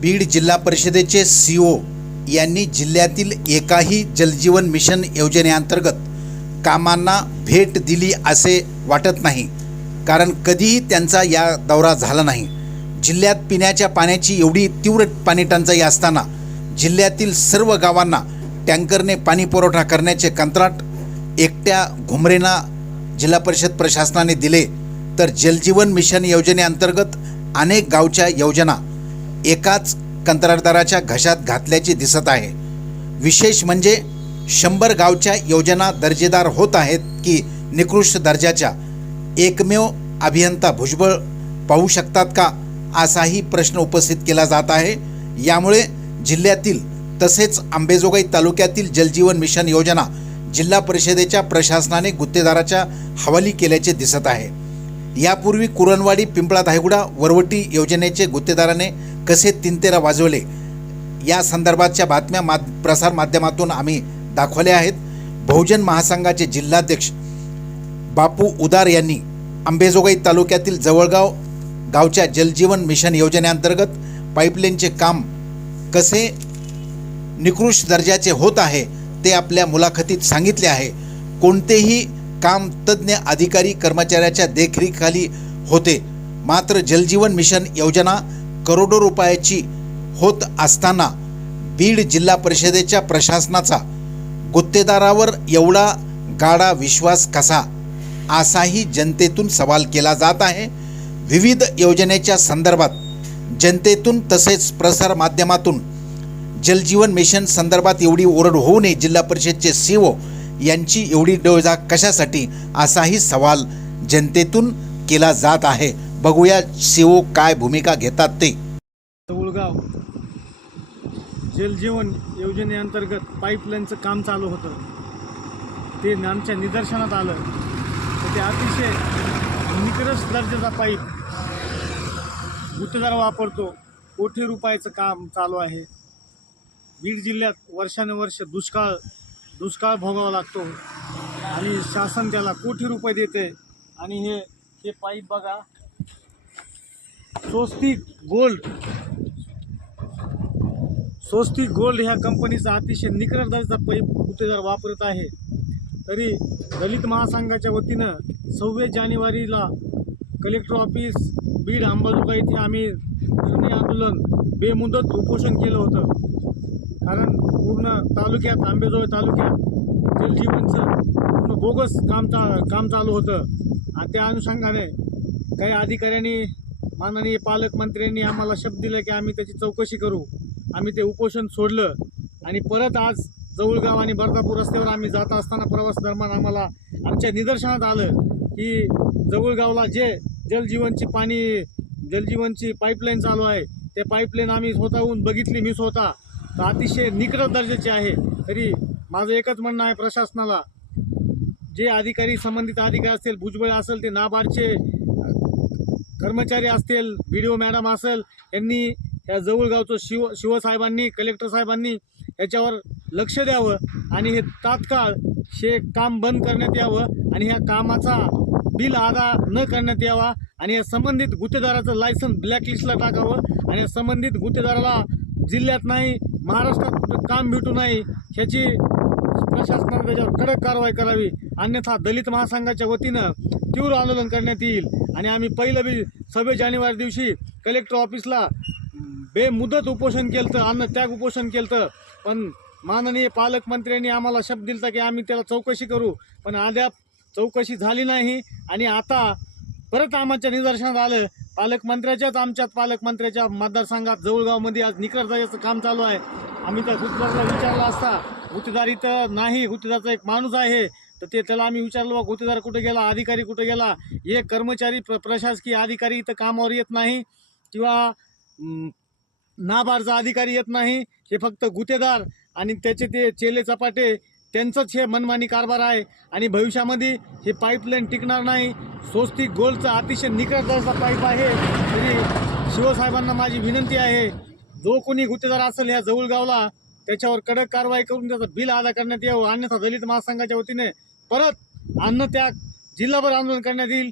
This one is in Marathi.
बीड जिल्हा परिषदेचे सी ओ यांनी जिल्ह्यातील एकाही जलजीवन मिशन योजनेअंतर्गत कामांना भेट दिली असे वाटत नाही. कारण कधीही त्यांचा या दौरा झाला नाही. जिल्ह्यात पिण्याच्या पाण्याची एवढी तीव्र पाणी टंचाई असताना जिल्ह्यातील सर्व गावांना टँकरने पाणी पुरवठा करण्याचे कंत्राट एकट्या घुमरेना जिल्हा परिषद प्रशासनाने दिले. तर जलजीवन मिशन योजनेअंतर्गत अनेक गावच्या योजना एकाच कंत्राटदाराच्या घशात घातल्याचे दिसत आहे. विशेष म्हणजे शंभर गावच्या योजना दर्जेदार होत आहेत की निकृष्ट दर्जाच्या. एकमेव अभियंता भुजबळ पाहू शकतात का? असाही प्रश्न उपस्थित केला जात आहे. यामुळे जिल्ह्यातील तसेच आंबेजोगाई तालुक्यातील जलजीवन मिशन योजना जिल्हा परिषदेच्या प्रशासनाने गुत्तेदाराच्या हवाली केल्याचे दिसत आहे. यापूर्वी कुरणवाडी पिंपळा धायगुडा वरवटी योजनेचे गुत्तेदाराने कसे तिनतेरा वाजवले? या संदर्भातच्या बातम्या मा प्रसार माध्यमातून आम्ही दाखवल्या आहेत. बहुजन महासंघाचे जिल्हाध्यक्ष बापू उदार यांनी अंबेजोगाई तालुक्यातील जवळगाव गावच्या जलजीवन मिशन योजनेअंतर्गत पाईपलाईनचे काम कसे निकृष्ट दर्जाचे होत आहे ते आपल्या मुलाखतीत सांगितले आहे. कोणतेही काम तज्ज्ञ अधिकारी कर्मचाऱ्याच्या देखरेखीखाली होते. मात्र जलजीवन मिशन योजना करोडो रुपयाची होत असताना बीड जिल्हा परिषदेच्या प्रशासनाचा गुत्तेदारावर एवढा गाडा विश्वास कसा? असाही जनतेतून सवाल केला जात आहे. विविध योजनेच्या संदर्भात जनतेतून तसेच प्रसार माध्यमातून जलजीवन मिशन संदर्भात एवढी ओरड होऊ नये जिल्हा परिषदचे सीओ यांची एवढी डोळजा कशासाठी असाही सवाल जनतेतून केला जात आहे. बघूया सीओ काय भूमिका घेतात ते. जवळगाव जलजीवन योजनेअंतर्गत पाईपलाईनचं काम चालू होतं. ते आमच्या निदर्शनात आलं. तर ते अतिशय निकरस दर्जाचा पाईप गुत्तेदार वापरतो. कोटी रुपयाचं काम चालू आहे. बीड जिल्ह्यात वर्षानुवर्ष दुष्काळ दुष्काळ भोगावा लागतो. आणि शासन त्याला कोटी रुपये देते. आणि हे हे पाईप बघा. स्वस्तिक गोल्ड. स्वस्तिक गोल्ड ह्या कंपनीचा अतिशय निकट दर्जाचा कुठे गुत्तेदार वापरत आहे तरी दलित महासंघाच्या वतीनं सव्वीस जानेवारीला कलेक्टर ऑफिस बीड अंबाजोगा येथे आम्ही धरणे आंदोलन बेमुदत उपोषण केलं होतं. कारण तालुक्यात आंबेजोगाई तालुक्यात जलजीवनचं बोगस काम चा काम चालू होतं. आणि त्या अनुषंगाने काही अधिकाऱ्यांनी माननीय पालकमंत्र्यांनी आम्हाला शब्द दिला की आम्ही त्याची चौकशी करू. आम्ही ते उपोषण सोडलं. आणि परत आज जवळगाव आणि बर्दापूर रस्त्यावर आम्ही जात असताना प्रवास दरम्यान आम्हाला आमच्या निदर्शनात आलं की जवळगावला जे जलजीवनची पाणी जलजीवनची पाईपलाईन चालू आहे ते पाईपलाईन आम्ही स्वतःहून बघितली मी स्वतः. तर अतिशय निकट दर्जाची आहे. तरी माझं एकच म्हणणं आहे प्रशासनाला जे अधिकारी संबंधित अधिकारी असतील भुजबळ असेल ते नाबार्डचे कर्मचारी असतील बी डी ओ मॅडम असेल यांनी या जवळगावचं शिव शिवसाहेबांनी कलेक्टर साहेबांनी याच्यावर लक्ष द्यावं आणि हे तात्काळ हे काम बंद करण्यात यावं आणि ह्या कामाचा बिल अदा न करण्यात यावा आणि या संबंधित गुत्तेदाराचं लायसन ब्लॅकलिस्टला टाकावं आणि या संबंधित गुत्तेदाराला जिल्ह्यात नाही महाराष्ट्रात कुठं काम भेटू नाही ह्याची प्रशासनाने त्याच्यावर कडक कारवाई करावी. अन्यथा दलित महासंघाच्या वतीनं तीव्र आंदोलन करण्यात येईल. आणि आम्ही पहिलं बी सव्वीस जानेवारी दिवशी कलेक्टर ऑफिसला बेमुदत उपोषण केलं तर अन्न त्याग उपोषण केलं तर पण माननीय पालकमंत्र्यांनी आम्हाला शब्द दिला की आम्ही त्याला चौकशी करू. पण अद्याप चौकशी झाली नाही. आणि आता परत आम्हाच्या निदर्शनात आलं पालकमंत्र्याच्याच आमच्यात पालकमंत्र्याच्या मतदारसंघात जवळगावमध्ये आज निकट जायचं काम चालू आहे. आम्ही त्या गुत्तेदाराला विचारलं असता गुत्तेदार इथं नाही गुत्तेदारचा एक माणूस आहे. तर ते त्याला आम्ही विचारलं बा गुत्तेदार कुठे गेला? अधिकारी कुठे गेला? एक कर्मचारी प्र प्रशासकीय अधिकारी इथं कामावर येत नाही किंवा नाबारचा अधिकारी येत नाही. हे फक्त गुत्तेदार आणि त्याचे ते चेले चपाटे त्यांचंच हे मनमानी कारभार आहे आणि भविष्यामध्ये हे पाईपलाईन टिकणार नाही. स्वस्तिक गोलचा अतिशय निकट पाईप आहे. तरी शिवसाहेबांना माझी विनंती आहे जो कोणी गुत्तेदार असेल ह्या जवळगावला त्याच्यावर कडक कारवाई करून त्याचं बिल अदा करण्यात यावं. अन्यथा दलित महासंघाच्या वतीने परत अन्न त्याग जिल्हाभर आंदोलन करण्यात येईल.